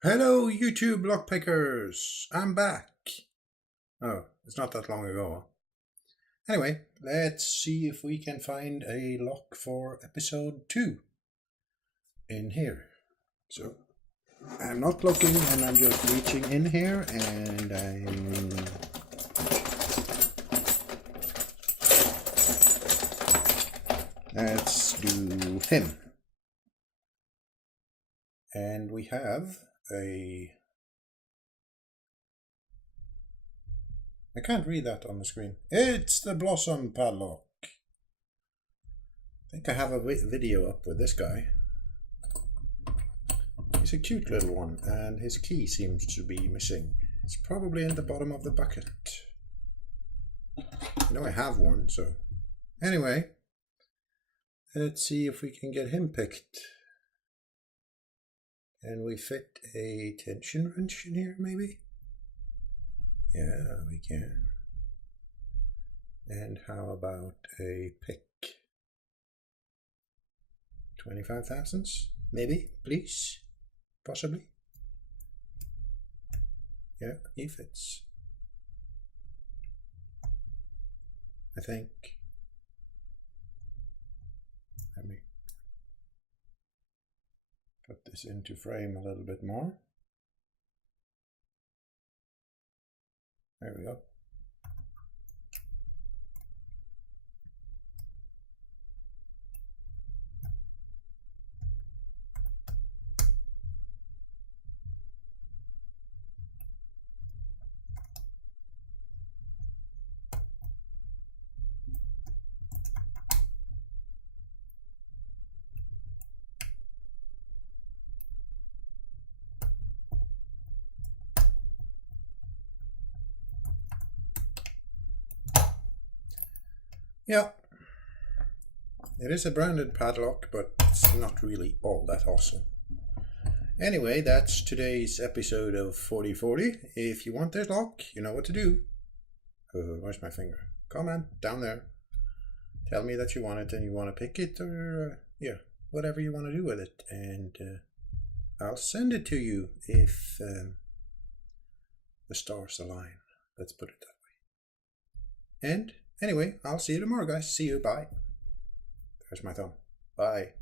Hello, YouTube lockpickers! I'm back. Oh, it's not that long ago. Anyway, let's see if we can find a lock for episode 2 in here. So, I'm not looking and I'm just reaching in here and let's do him. And we have I can't read that on the screen. It's the Blossom padlock. I think I have a video up with this guy. He's a cute little one, and his key seems to be missing. It's probably in the bottom of the bucket. I know I have one, so... Anyway, let's see if we can get him picked. Can we fit a tension wrench in here, maybe? Yeah, we can. And how about a pick? 25 thousandths? Maybe, please? Possibly? Yeah, he fits. I think. Let me put this into frame a little bit more. There we go. Yeah, it is a branded padlock, but it's not really all that awesome. Anyway, that's today's episode of 4040. If you want this lock, you know what to do. Where's my finger? Comment down there. Tell me that you want it and you want to pick it, or yeah, whatever you want to do with it, and I'll send it to you if the stars align. Let's put it that way. And anyway, I'll see you tomorrow, guys. See you. Bye. There's my thumb. Bye.